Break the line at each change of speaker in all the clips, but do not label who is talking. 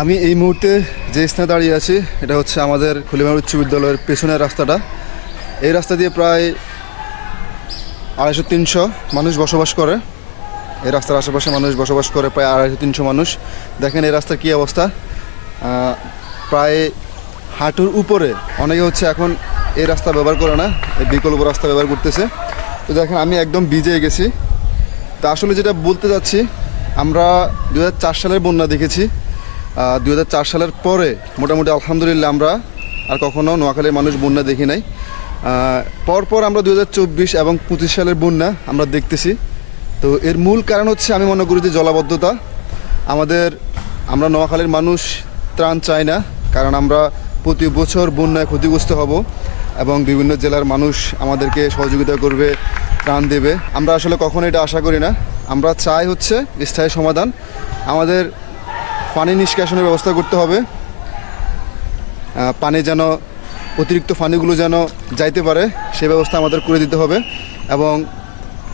আমি এই মুহূর্তে যে স্থানে দাঁড়িয়ে আছি, এটা হচ্ছে আমাদের খুলিমার উচ্চ বিদ্যালয়ের পেছনের রাস্তাটা। এই রাস্তা দিয়ে প্রায় আড়াইশো তিনশো মানুষ বসবাস করে। এই রাস্তার আশেপাশে মানুষ বসবাস করে প্রায় আড়াইশো তিনশো মানুষ। দেখেন এই রাস্তার কী অবস্থা। প্রায় হাঁটুর উপরে অনেকে হচ্ছে এখন এই রাস্তা ব্যবহার করে না, এই বিকল্প রাস্তা ব্যবহার করতেছে। তো দেখেন, আমি একদম ভিজে গেছি। তা আসলে যেটা বলতে যাচ্ছি আমরা দু হাজার চার সালের বন্যা দেখেছি। দু হাজার চার সালের পরে মোটামুটি আলহামদুলিল্লাহ আমরা আর কখনো নোয়াখালীর মানুষ বন্যা দেখি নাই। পরপর আমরা দু হাজার চব্বিশ এবং পঁচিশ সালের বন্যা আমরা দেখতেছি। তো এর মূল কারণ হচ্ছে আমি মনে করি যে জলাবদ্ধতা। আমাদের, আমরা নোয়াখালীর মানুষ ত্রাণ চাই না, কারণ আমরা প্রতি বছর বন্যায় ক্ষতিগ্রস্ত হব এবং বিভিন্ন জেলার মানুষ আমাদেরকে সহযোগিতা করবে, ত্রাণ দেবে। আমরা আসলে কখনো এটা আশা করি না। আমরা চাই হচ্ছে স্থায়ী সমাধান। আমাদের পানি নিষ্কাশনের ব্যবস্থা করতে হবে। পানি যেন, অতিরিক্ত পানিগুলো যেন যাইতে পারে, সে ব্যবস্থা আমাদের করে দিতে হবে এবং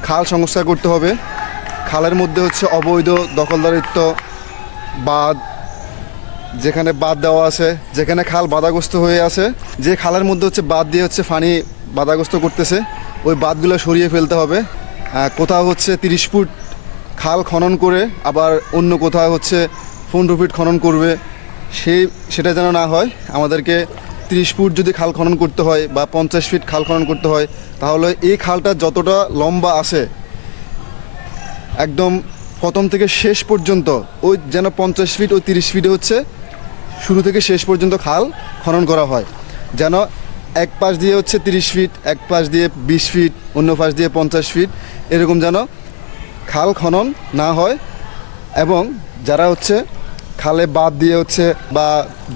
খাল সংস্কার করতে হবে। খালের মধ্যে হচ্ছে অবৈধ দখলদারিত্ব, বাঁধ, যেখানে বাদ দেওয়া আছে, যেখানে খাল বাধাগ্রস্ত হয়ে আছে। যে খালের মধ্যে হচ্ছে বাদ দিয়ে হচ্ছে পানি বাধাগ্রস্ত করতেছে, ওই বাঁধগুলো সরিয়ে ফেলতে হবে। কোথাও হচ্ছে তিরিশ ফুট খাল খনন করে আবার অন্য কোথাও হচ্ছে পনেরো ফিট খনন করবে সেই সেটা যেন না হয়, আমাদেরকে তিরিশ ফুট যদি খাল খনন করতে হয় বা পঞ্চাশ ফিট খাল খনন করতে হয়, তাহলে এই খালটা যতটা লম্বা আছে, একদম প্রথম থেকে শেষ পর্যন্ত, ওই যেন পঞ্চাশ ফিট ও তিরিশ ফিটে হচ্ছে, শুরু থেকে শেষ পর্যন্ত খাল খনন করা হয়। যেন এক পাশ দিয়ে হচ্ছে তিরিশ ফিট, এক পাশ দিয়ে বিশ ফিট, অন্য পাশ দিয়ে পঞ্চাশ ফিট, এরকম যেন খাল খনন না হয়, এবং যারা হচ্ছে খালে বাদ দিয়ে হচ্ছে বা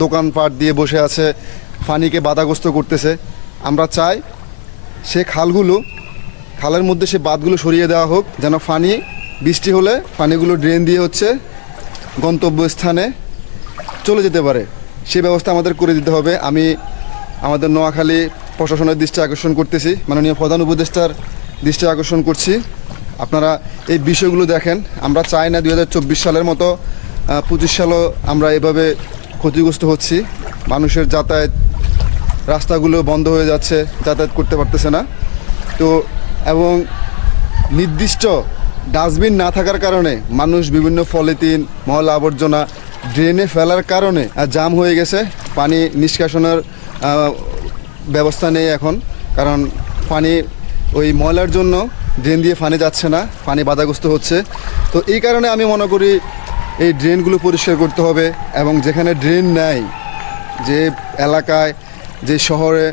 দোকানপাট দিয়ে বসে আছে পানিকে বাধাগ্রস্ত করতেছে। আমরা চাই সে খালগুলো, খালের মধ্যে সে বাঁধগুলো সরিয়ে দেওয়া হোক, যেন পানি বৃষ্টি হলে পানিগুলো ড্রেন দিয়ে হচ্ছে গন্তব্যস্থানে চলে যেতে পারে। সে ব্যবস্থা আমাদের করে দিতে হবে। আমি আমাদের নোয়াখালী প্রশাসনের দৃষ্টি আকর্ষণ করতেছি, মাননীয় প্রধান উপদেষ্টার দৃষ্টি আকর্ষণ করছি। আপনারা এই বিষয়গুলো দেখেন। আমরা চাই না দু হাজার চব্বিশ সালের মতো পঁচিশ সালও আমরা এভাবে ক্ষতিগ্রস্ত হচ্ছি। মানুষের যাতায়াত রাস্তাগুলো বন্ধ হয়ে যাচ্ছে, যাতায়াত করতে পারতেছে না। তো, এবং নির্দিষ্ট ডাস্টবিন না থাকার কারণে মানুষ বিভিন্ন পলিথিন ময়লা আবর্জনা, ড্রেনে ফেলার কারণে জাম হয়ে গেছে। পানি নিষ্কাশনের ব্যবস্থা নেই এখন, কারণ পানি ওই ময়লার জন্য ড্রেন দিয়ে পানি যাচ্ছে না, পানি বাধাগ্রস্ত হচ্ছে। তো এই কারণে আমি মনে করি এই ড্রেনগুলো পরিষ্কার করতে হবে এবং যেখানে ড্রেন নাই, যে এলাকায়, যে শহরে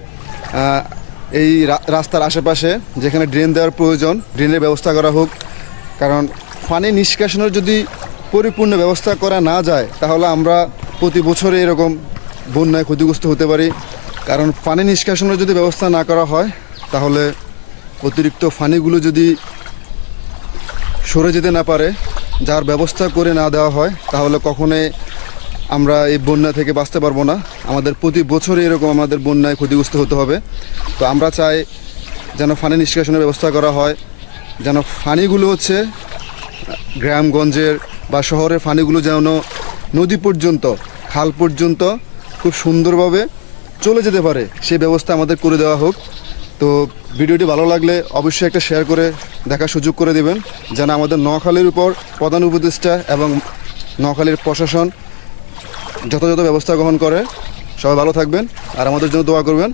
এই রাস্তার আশেপাশে যেখানে ড্রেন দেওয়ার প্রয়োজন, ড্রেনের ব্যবস্থা করা হোক। কারণ পানি নিষ্কাশনের যদি পরিপূর্ণ ব্যবস্থা করা না যায়, তাহলে আমরা প্রতি বছরে এরকম বন্যায় ক্ষতিগ্রস্ত হতে পারি। কারণ পানি নিষ্কাশনের যদি ব্যবস্থা না করা হয়, তাহলে অতিরিক্ত ফানিগুলো যদি সরে যেতে না পারে যার ব্যবস্থা করে না দেওয়া হয়, তাহলে কখনোই আমরা এই বন্যা থেকে বাঁচতে পারব না। আমাদের প্রতি বছরে এরকম আমাদের বন্যায় ক্ষতিগ্রস্ত হতে হবে। তো আমরা চাই যেন ফানি নিষ্কাশনের ব্যবস্থা করা হয়, যেন ফানিগুলো হচ্ছে, গ্রামগঞ্জের বা শহরের ফানিগুলো যেন নদী পর্যন্ত, খাল পর্যন্ত খুব সুন্দরভাবে চলে যেতে পারে। সেই ব্যবস্থা আমাদের করে দেওয়া হোক। তো ভিডিওটি ভালো লাগলে অবশ্যই একটা শেয়ার করে দেখার সুযোগ করে দেবেন, যেন আমাদের নোয়াখালীর উপর প্রধান উপদেষ্টা এবং নোয়াখালীর প্রশাসন যথাযথ ব্যবস্থা গ্রহণ করে। সবাই ভালো থাকবেন আর আমাদের জন্য দোয়া করবেন।